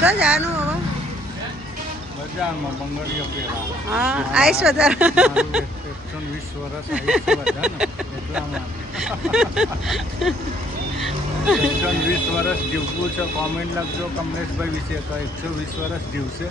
તો જાનું હવે બજારમાં બંગડીઓ પહેરા હા આઈશ વધારે 120 વર્ષ આયુષ્ય બધા ને એટલા માટે 120 વર્ષ જીવવું છે. કોમેન્ટ લખજો કમલેશભાઈ વિશે તો 120 વર્ષ જીવશે.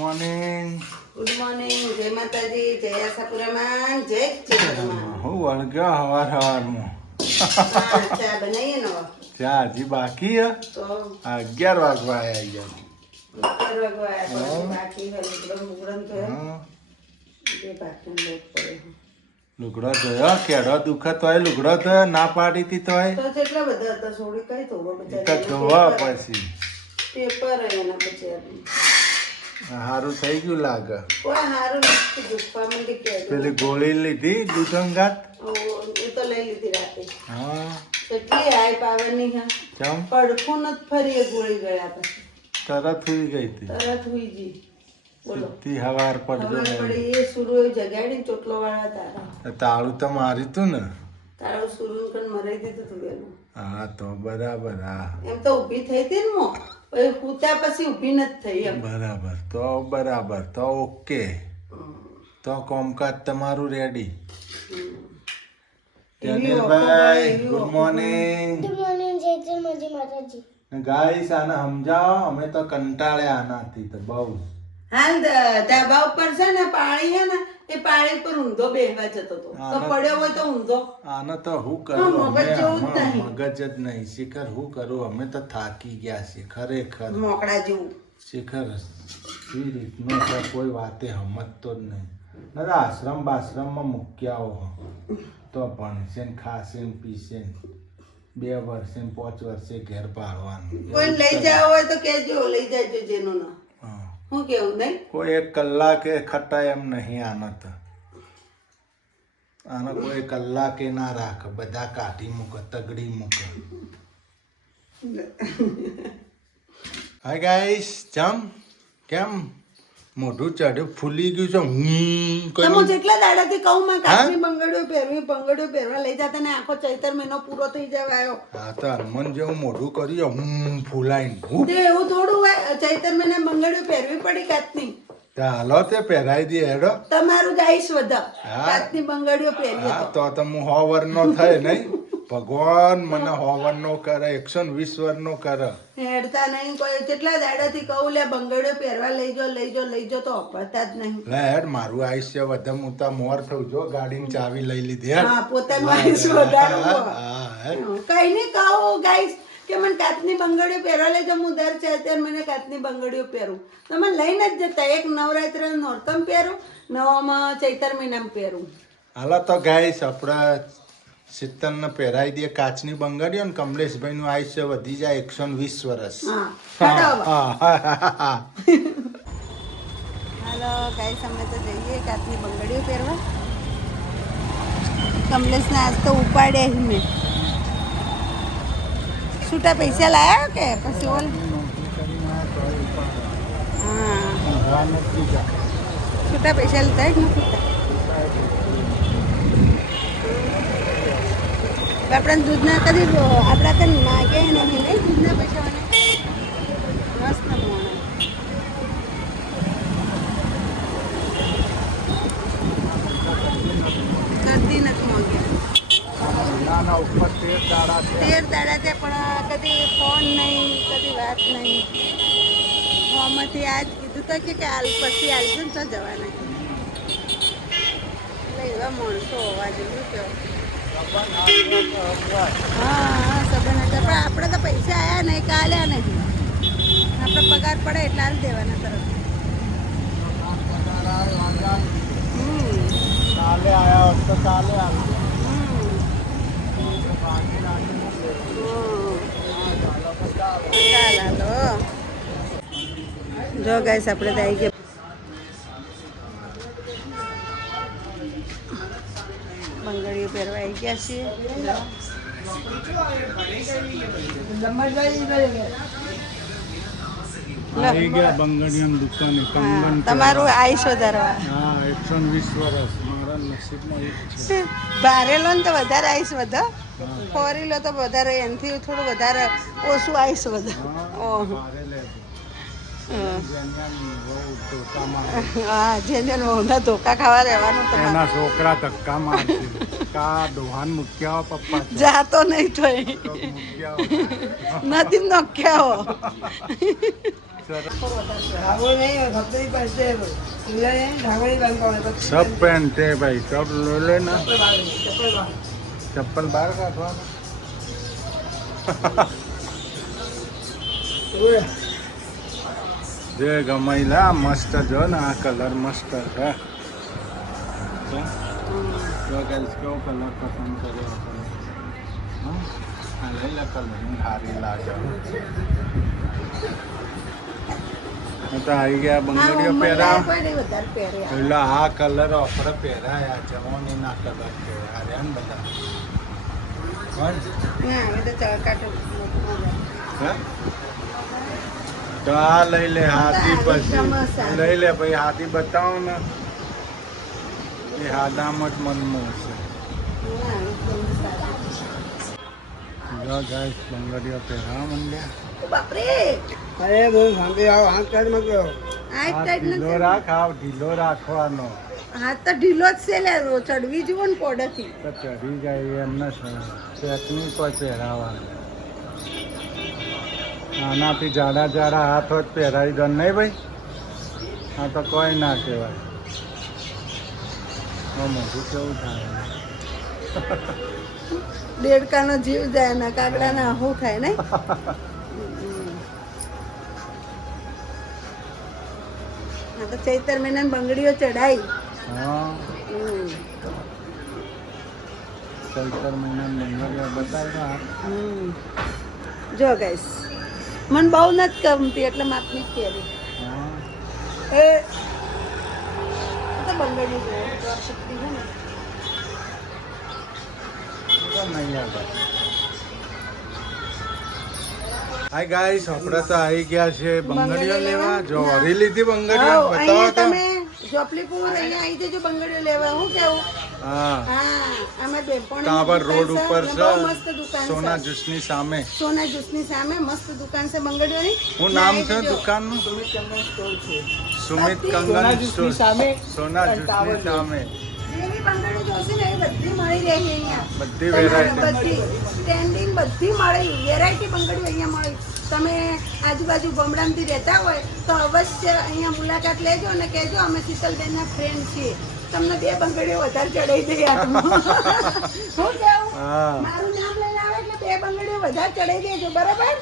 મોર્નિંગ ગુડ મોર્નિંગ, જય માતાજી, જય આશાપુરામાં, જય ચિત્રમાં. હું વળગ્યો હવારમાં ચા બનાવીએ ને હવે? ચા હજી બાકી હે તો 11 વાગવા આવી ગયા. 11 વાગવા આવ્યા, બાકી હોય લુગડમ તો જે બાકી લોટ પડે લુગડો ધોયો કેડો દુખત હોય લુગડો ધોયો ના પાડી હતી તોય તો કેટલા બધા હતા છોડી કઈ તો ધોવા પછી પેપર એના પછી સારું થઈ ગયું લાગે. કોઈ સારું નથી દુખવા માંડી કે પેલી ગોળી લીધી દૂધંગાત એ તો લઈ લીધી રાતે. હા કેટલી હાઈ પાવરની હા ચમ પડખું નથી ફરી ગોળી ગયા પછી તરત સુઈ ગઈ હતી. તરત હુઈ ગઈ. બોલો સીધી હવાર પડજો ખબર પડી એ સુરુ એ જગાડીને ચોટલો વાળા તારા તાળું તો માર્યું તું ને. તારું સુરુ કણ મરાઈ દીધું તું પેલું. હા તો બરાબર. હા એમ તો ઊભી થઈ હતી ને મો પછી કૂતા પછી ઊભી નથી થઈ એમ. બરાબર તો ઓકે તો કોમકાજ તમારું રેડી. જનેશભાઈ ગુડ મોર્નિંગ. ગુડ મોર્નિંગ જય માતાજી. ગાઈસ આને સમજાવો, અમે તો કંટાળ્યા આનાથી તો બહુ. હાલ ધાબા ઉપર છે ને પાણી છે ને એ પાણી પર ઊંધો બેહવા જતો હતો તો પડ્યો હોય તો ઊંધો. આને તો હું કરું, મગજ જેવું જ નહીં. મગજ જ નહીં. શિખર હું કરું, અમે તો થાકી ગયા છીએ ખરેખર. મોકળા જેવું શિખર એ રીતનું છે, કોઈ વાતે સમજતો જ નહીં. ના આશ્રમ બાશ્રમમાં મૂક્યા હો તો ભણશે ને ખાશે ને પીશે ને 2 વર્ષે ને 5 વર્ષે ઘેર પાડવાનું. કોઈ લઈ જાવ હોય તો કેજો લઈ જાજો જેનું ના. હું કેવું નહીં કોઈ 1 કલાકે ખટાય એમ નહીં. આને કોઈ કલાકે ના રાખે, બધા કાઢી મૂકે, તગડી મૂકે. હાય ગાઈસ, કેમ મોઢું ચડ્યું ફૂલી ગયું છે? હું જેટલા દાડાથી કહું માં કાચની બંગડીઓ પહેરવા લઈ જતા ને આખો ચૈતર મહિનો પૂરો થઈ જવા આવ્યો. હા તો હનુમાન જેવું મોઢું કર્યું ફૂલાઈને. એવું થોડું હોય, ચૈતર મહિના બંગડીઓ પહેરવી પડી કાચની. હાલો તે પહેરાઈ દે હેડો. તમારું ગાઈસ વધા કાચની બંગડીઓ પહેરી હા તો હું 100 વર્ષનો થાય નહીં. ભગવાન મને 100 વર્ષનો કરે, 120 વર્ષનો કરે. હેડતા નહીં કોઈ. જેટલા દાડાથી કહું લે બંગડીઓ પહેરવા લઈ જો તો અપરતા જ નહીં. લે હેડ, મારું આયુષ્ય વધે, હું તો મોર થઉં જો. ગાડીની ચાવી લઈ લીધી હેડ. હા પોતાનું આયુષ વધારવું. હા હેડ. કઈ નહીં કહો ગાઈસ કે મને કાચની બંગડીઓ પહેરવા લેજો. હું દર છે અત્યારે મને કાચની બંગડીઓ પહેરું. તમે લઈને જ જતા. એક નવરાત્રિ નોરતમ પહેરું, નવામાં ચૈતર મહિનામાં પહેરું. હાલો તો ગાઈસ આપણા શીતલને પહેરાઈ દે કાચની બંગડીઓ ને કમલેશભાઈનું આયુષ્ય વધી જાય 120 વર્ષ. હાલો ગાઈસ, અમે તો જઈએ કાચની બંગડીઓ પહેરવા. કમલેશને આજ તો ઉપાડ્યા મેં. છૂટા પૈસા લાયા કે પછી ઓલ? હા છૂટા પૈસા લેતા જ નથી. આપણા દૂધના કદી આપણા કદી માગે નહીં દૂધના પૈસા મસ્ત મોણા. કરતી નથી માંગ્યા. 13 દાડા છે પણ કદી ફોન નહીં, કદી વાત નહીં. ફોનમાંથી આજ કીધું તો કે હાલ પછી હાલજો ને તો જવાના. એટલે એવા માણસો હોવા જેવું કેવું. હા સબન હતા પણ આપણે તો પૈસા આવ્યા નહીં કે આલ્યા નહીં. આપણે પગાર પડે એટલે હાલ દેવાના તરફ. કાલે આયા હોત તો કાલે જો ગાઈસ આપણે તો આવી ગયા. બંગડીઓ પહેરવા આવી ગયા છીએ. આવી ગયા બંગડીયાની દુકાને. કંગન તમારું આયુષ વધારવા. હા 120 વર્ષ મારા નસીબમાં એક છે. ભારેલો ને તો વધારે આયુષ વધે, ફોરેલો તો વધારે એનાથી થોડું વધારે ઓછું આયુષ વધે. ઓહો જેન્યાની બહુ ધોકામાં હા જેને મોંઘા ધોકા ખાવા રહેવાનું તમારે એના છોકરા ધક્કા મારશે કા દોહાન મૂક્યા હો પપ્પા જાતો નહીં તો મૂક્યા નથી નોખ્યા હો सब पहनते हैं भाई सब ले लेना चप्पल बाहर काटवाना જે ગમાઈલા મસ્ત જો ને આ કલર મસ્ત છે જો ગાઈસ કેવો કલર પસંદ કર્યો આ લઈ લે કલર સારી લાગે તો આવી ગયા બંગડીઓ પહેરા એટલે આ કલર આપણે પહેરાયા જવાનીના કલર પહેર્યા ને બધા તો આ લઈ લે હાથી પછી લઈ લે ભાઈ હાથી બતાવો ને એ હાદામાં જ મનમોહ છે જો ગાઈસ બંગડીઓ પહેરા મંડ્યા બાપરે અરે બહુ સાંભળી આવો હાથ કાઢ મગ્યો ઢીલો રાખ આવ ઢીલો રાખવાનો હાથ તો ઢીલો જ છે લે ચડવી જુઓ ને પોડથી તો ચડી જાય એમને પેકની કોઈ પહેરાવાનું આનાથી જાડા જાડા હાથ જ પહેરાવી દો નહીં ભાઈ આ તો કોઈ ના કહેવાય મોઢું કેવું થાય દેડકાનો જીવ જાય ને કાગડાના શું થાય નહીં હા તો ચૈતર મહિનાની બંગડીઓ ચડાઈ હા ચૈતર મહિનાની બંગડીઓ બતાવી જો ગાઈસ મને બહુ નથી ગમતી એટલે માપની જ પહેરી હા એ તો બંગડી છે શક્તિ છે ને હાય ગાઈસ આપણે તો આવી ગયા છે બંગડીઓ લેવા જો હરી લીધી બંગડીઓ હા, બતાવો અહીંયા તો તમે જોપલીપુર અહીંયા આવી જજો બંગડીઓ લેવા હું કેવું હા હા અમે બેનપણી ટાવર રોડ ઉપર બહુ મસ્ત છે દુકાન સોના છે જ્યુસની સામે સોના જ્યુસની સામે મસ્ત દુકાન છે બંગડીઓની શું નામ છે આવી જજો. દુકાનનું સુમિત કંગન સ્ટોર છે સુમિત બધી કંગન જ્યુસની સ્ટોર સામે સોના જ્યુસની સામે જેવી બંગડીઓ જોશે ને એવી બધી મળી રહે અહીંયા બધી તમારે વેરાયટી બધી સ્ટેન્ડિંગ બધી મળી વેરાયટી બંગડીઓ અહીંયા મળી તમે આજુબાજુ ગામડામાંથી રહેતા હોય તો અવશ્ય અહીંયા મુલાકાત લેજો અને કહેજો અમે શીતલબેનના ફ્રેન્ડ છીએ તમને 2 બંગડીઓ વધારે ચડાવી દઈએ હાથમાં હું કેવું હા મારું નામ લઈને આવે એટલે 2 બંગડીઓ વધારે ચડાવી દેજો બરાબર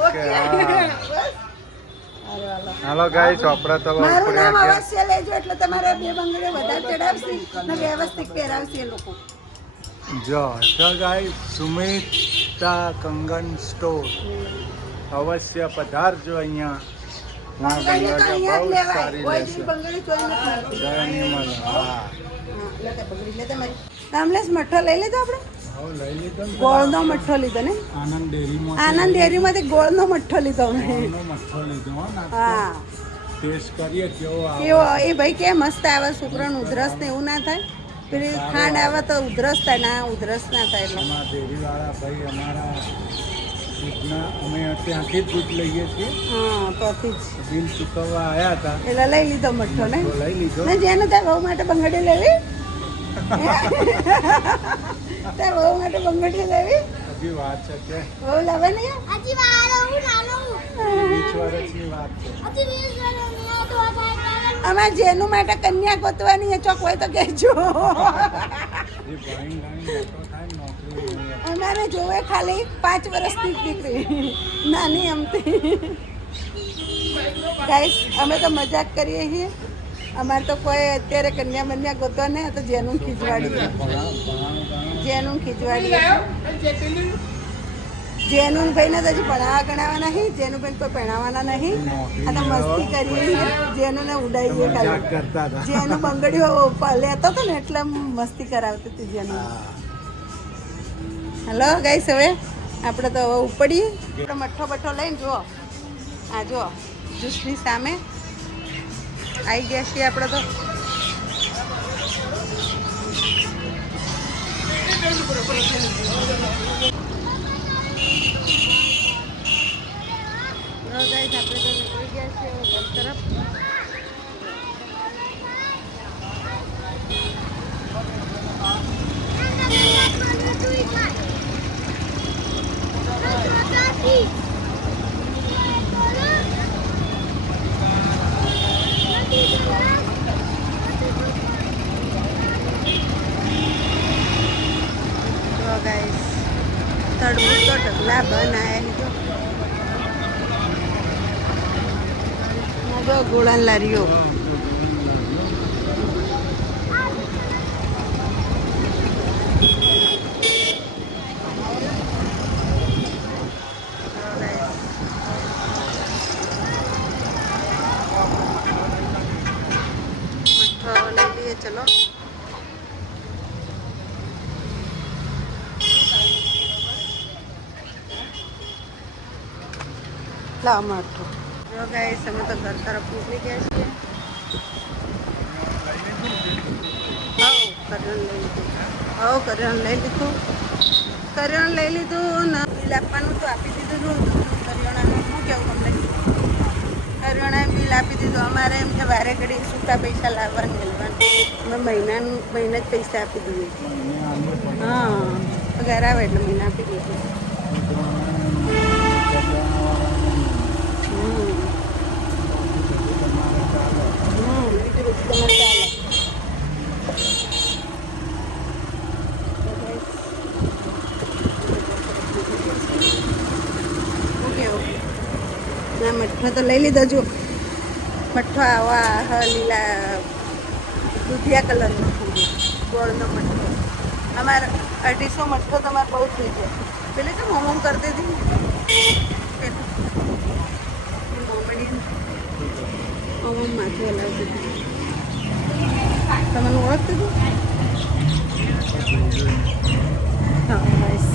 ઓકે, હા. બસ. હાલો, હાલો. હાલો ગાઈસ આપણે તો મારું ઉપડ્યા નામ ગયા. અવશ્ય લેજો એટલે તમારે 2 બંગડીઓ વધારે ચડાવશે ને વ્યવસ્થિત પહેરાવશે એ લોકો જો ગાઈસ સુમિતા કંગન સ્ટોર અવશ્ય પધારજો અહીંયા બંગડીઓ તો અહીંયા જ બહુ લેવાય સારી કોઈ લેશે જેવી બંગડી કોઈ નથી મળતી. દયાની મળે હા હા, લે તે બંગડી લે તમારી રામલેસ મઠ્ઠો લઈ લીધો આપણે હવે લઈ લીધો ને ગોળનો મઠ્ઠો લીધો ને આનંદ ડેરીમાં આનંદ ડેરીમાંથી ગોળનો મઠ્ઠો લીધો અમે ગોળનો મઠ્ઠો લીધો હો ને હા ટેસ્ટ કરીએ કેવો આવે કેવો એ ભાઈ કે મસ્ત આવે છોકરાનું ઉધરસ ને એવું ના થાય પેલી ખાંડ આવે તો ઉધરસ થાય ના ઉધરસ ના થાય એટલે અમારા ડેરીવાળા ભાઈ અમારા દૂધના અમે ત્યાંથી જ દૂધ લઈએ છીએ હા તોથી જ બિલ ચૂકવવા આવ્યા હતા એટલે લઈ લીધો મઠ્ઠો ને તો લઈ લીધો ને જેને તાર બહુ માટે બંગડી લેવી તાર બહુ માટે બંગડી લેવી હજી વાત છે કે બહુ લાવે ને હજી વાળો હું નાનો 20 વર્ષની વાત છે હજી 20 વર્ષનો તો થાય અમારે જેનું માટે કન્યા ગોતવાની એ ચોક હોય તો કહેજો જે ભાઈ ગાઈ મોટો થાય ને નોકરી મળે. અમારે જોવે ખાલી 5 વર્ષની જ દીકરી નાની અમથી ગાઈસ અમે તો મજાક કરીએ છીએ અમારે તો કોઈ અત્યારે કન્યા બન્યા ગોતવા નહીં આ તો જેનું ખીજવાડી જેનું ખીજવાડી જેનું ભાઈને તો હજી ભણાવવા ગણાવવા નહીં જેનું ભાઈ કોઈ ભણાવવાના નહીં આ તો મસ્તી કરીએ છીએ જેનું ને ઉડાવીએ મજાક ખાલી કરતા હતા જેનું બંગડીઓ લેતો હતો ને એટલે મસ્તી કરાવતી હતી જેનું હલો ગાઈસ હવે આપણે તો હવે ઉપડીએ આપણે મઠ્ઠો બઠ્ઠો લઈને જુઓ આ જુઓ જ્યુસની સામે આવી ગયા છીએ આપણે તો ગાઈસ આપણે તો આવી ગયા છે ઘર તરફ. તો ગાઈસ તડબૂચ તો ઢગલા બન આયા જો ગોળાન લારીઓ. લઈ લઈએ ચલો. લાવ મઠો. જો ગાઈસ અમે તો ઘર તરફ નીકળી ગયા છીએ. કરિયાણું લઈ લીધું. કરિયાણું લઈ લીધું ને બિલ આપવાનું તો આપી દીધું. કરિયાણાનું શું કેવું તમને? કરિયાણા બિલ આપી દીધું. અમારે એમ કે વારે ઘડી છૂટા પૈસા લાવવાનું મેળવાનું. અમે મહિને જ પૈસા આપી દઈએ. હા પગાર આવે એટલે મહિના આપી દઈએ. ના મઠ્ઠો તો લઈ લીધો. જો મઠ્ઠો આવા લીલા દૂધિયા કલરનો ગોળનો મઠ્ઠો. અમારે 250 મઠ્ઠો તમારે બહુ થઈ જાય. પેલી તો મોમોમ કરતી હતી મોમોમ માથું હલાવતી હતી. તમને ઓળખતી હતું? હા બસ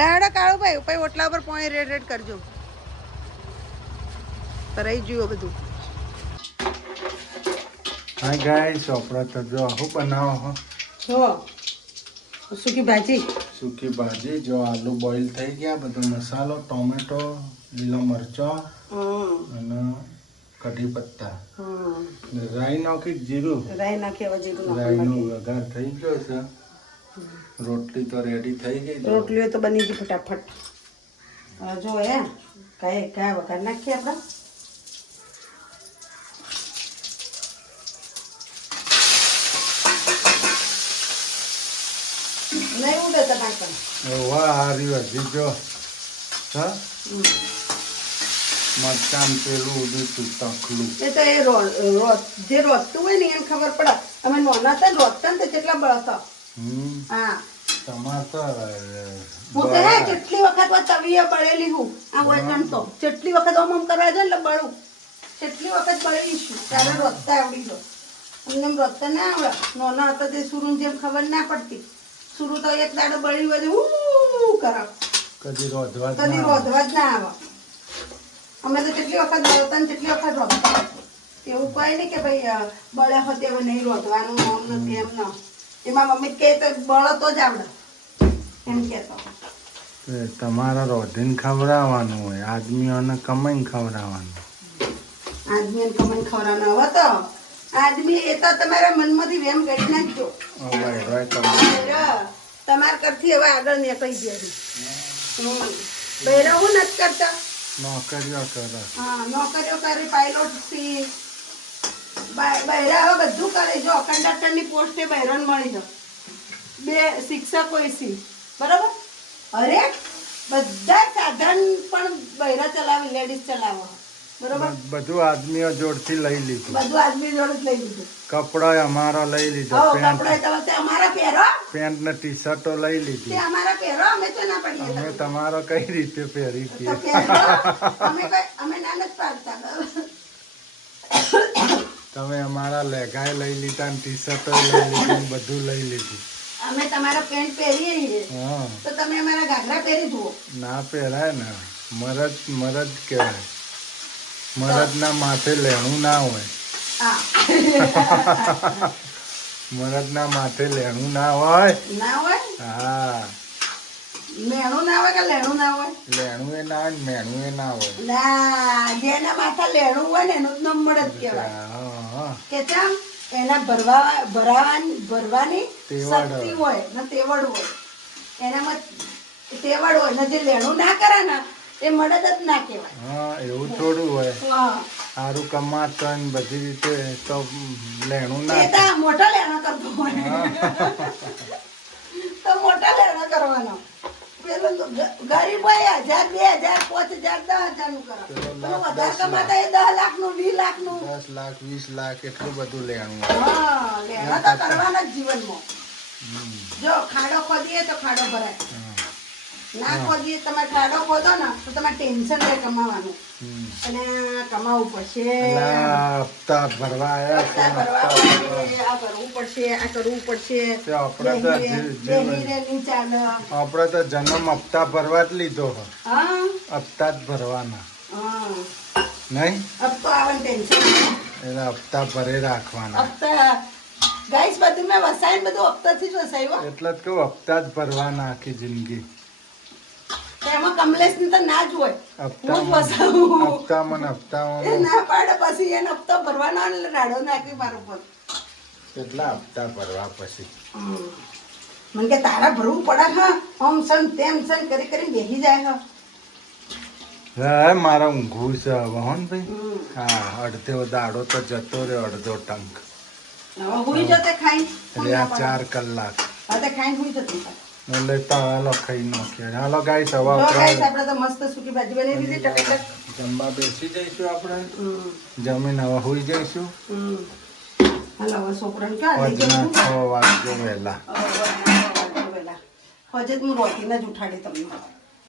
લાડો કાળો ભાઈ પછી ઓટલા ઉપર પોણી રેડ રેડ કરજો. રહી જુઓ બધું. હા ગાઈસ આપણે તો જો શું બનાવો હો? જો સૂકી ભાજી. સૂકી ભાજી. જો આલુ બોઇલ થઈ ગયા. બધો મસાલો, ટોમેટો, લીલો મરચો અને કઢી પત્તા, રાઈ નાખી જીરું. રાઈ નાખી હવે જીરું. રાઈનો વઘાર થઈ ગયો છે. રોટલી તો રેડી થઈ ગઈ. રોટલીઓ તો બની ગઈ ફટાફટ. જો કયા વઘાર નાખીએ આપણે. નહીં ઉડે તમારે પણ. વાહ હારી હજી જો હા મરચાં પેલું ઉડ્યું તું તકલું. એ તો જે રોતતું હોય ને એને ખબર પડે. અમે નાના હતા ને રોતતા ને તો કેટલા બળતા. હા તમારે તો હું કહે કેટલી વખત તવીએ બળેલી હું આ વચન તો જેટલી વખત ઓમ કરવા જાય ને બળું કેટલી વખત બળીશું ત્યારે રોતતા આવડી જો. અમને એમ રોતતા ના આવડે. નાના હતા તે સુરું જેમ ખબર ના પડતી. સુરું તો એક દાડો બળી બધું કરાવ. કદી રોધવા કદી રોધવા જ ના આવે. અમે તો કેટલી વખત બળતા ને કેટલી વખત રોધતા. એવું કોઈ નહીં કે ભાઈ બળે હોતે હવે નહીં રોધવાનું આમ નથી એમ ન. એમાં મમ્મી કહે તો બળો તો જ આવડે એમ કહેતો. તમારે રોધીને ખવડાવવાનું હોય. આદમીઓને કમાઈને ખવડાવવાનું. આદમીને કમાઈને ખવડાવવાનું હવે તો આદમી એ તો તમારા મનમાંથી વેમ કરી નાખજો. તમારા કરથી હવે આગળ નીકળી ગયા. બહેરા હું નથી કરતા. નોકરીઓ કરે. હા નોકરીઓ કરે. પાયલોટ થી બહેરા હવે બધું કરે. જો કંડક્ટરની પોસ્ટે બહેરાને મળી જાય. 2 શિક્ષકો સી બરાબર. અરે બધા સાધન પણ બહેરા ચલાવે. લેડીઝ ચલાવે બરોબર. બધું આદમીઓ જોડથી લઈ લીધું. બધું આદમી જોડે જ લઈ લીધું. કપડા અમારા લઈ લીધા. અમારા પહેરો. પેન્ટ ને ટી શર્ટો લઈ લીધી. અમારા પહેરો. અમે તો ના પડીએ. અમે તમારો કઈ રીતે પહેરી છીએ? અમે ના નથી પાડતા. તમે અમારા લેગાય લઈ લીધા ને ટી શર્ટો લઈ લીધી, બધું લઈ લીધું. અમે તમારા પેન્ટ પહેરીએ હા તો તમે અમારા ઘાઘરા પહેરી જુઓ. ના પહેરાય ને. મરદ કહેવાય. મરદના માથે લેણું ના હોય. મરદના માથે લેણું ના હોય. ના હોય. હા મેણું ના હોય કે લેણું ના હોય? લેણું એ ના હોય ને મેણું એ ના હોય. ના, જેના માથા લેણું હોય ને એનું જ નંબર જ કહેવાય. હા. કે ચમ એના ભરવાની તેવડ શક્તિ હોય ને તેવડ હોય. એનામાં તેવડ હોય ને જે લેણું ના કરે ને એ મળદ જ ના કહેવાય. હા, એવું થોડું હોય. હા. સારું કમાતો હોય ને બધી રીતે તો લેણું ના એ તો મોટો લેણો કરતો હોય. તો મોટા લેણો કરવાનો. પેલો ગરીબ હોય 1000, 2000, 5000, 10,000 નું કરે. પેલો વધારે કમાતા એ 10 લાખ નું, 20 લાખ નું. 10 લાખ 20 લાખ એટલું બધું લેણું હોય. હા, લેણો તો કરવાના જ જીવનમાં. જો ખાડો ખોદીએ તો ખાડો ભરાય. ના ખોદીએ તમે ખાડો ખોદો ને તો તમારે ટેન્શન રહે કમાવાનું. અને કમાવું પડશે, હપ્તા ભરવા હપ્તા ભરવા પડશે, આ ભરવું પડશે, આ કરવું પડશે. બેહીને નહીં ચાલે. આપડે તો જન્મ હપ્તા ભરવા જ લીધો હોય. હા, હપ્તા જ ભરવાના હા. નહીં, હપ્તો આવે ને ટેન્શન આવે. એટલે હપ્તા ભરે રાખવાના. હપ્તા ગાઈસ બધું મેં વસાઈને બધું હપ્તાથી જ વસાવ્યું. એટલે જ કહું હપ્તા જ ભરવાના આખી જિંદગી. એમાં કમલેશ ની તો ના જ હોય. હપ્તા હું જ વસાવું. હપ્તામાં એ ના પાડે પછી એને હપ્તો ભરવાનો એટલે રાડો નાખી મારા ઉપર. કેટલા હપ્તા ભરવા પછી. મને કે તારા ભરવું પડે હા, આમ સન તેમ સન કરી કરીને બેસી જાય હા. હે મારા ઊંઘું છે હવે હો ને ભાઈ. હા, અડધો દાડો તો જતો રહ્યો, અડધો ટંક. હવે હુઈ જતે ખાઈ. એટલે આ 4 કલાક હવે ખાઈને હુઈ જતી. એટલે તો હાલો ખાઈ નાખીએ. હાલો ગાઈસ હવે તો ગાઈસ આપણે આપણે તો મસ્ત સૂકી ભાજી બનાવી દીધી ટમેટા. જમવા બેસી જઈશું આપણે. જમીન હવે હોઈ જઈશું. હાલો હવે છોકરાને ક્યાં લઈ આજના જવાનું? 6 વાગ્યો વહેલા. હજે હું રોટીને જ ઉઠાડી તમને.